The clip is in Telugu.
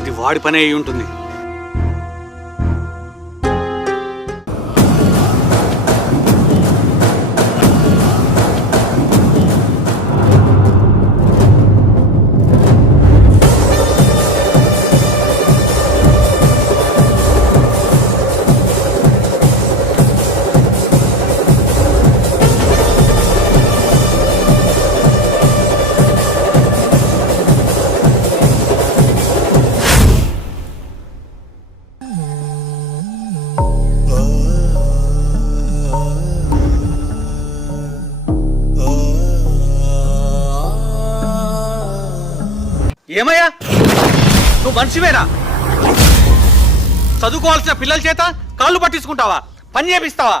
ఇది వాడి పని అయి ఉంటుంది. ఏమయ్యా, నువ్వు మనిషివేనా? చదువుకోవాల్సిన పిల్లల చేత కాళ్ళు పట్టించుకుంటావా? పని చేపిస్తావా?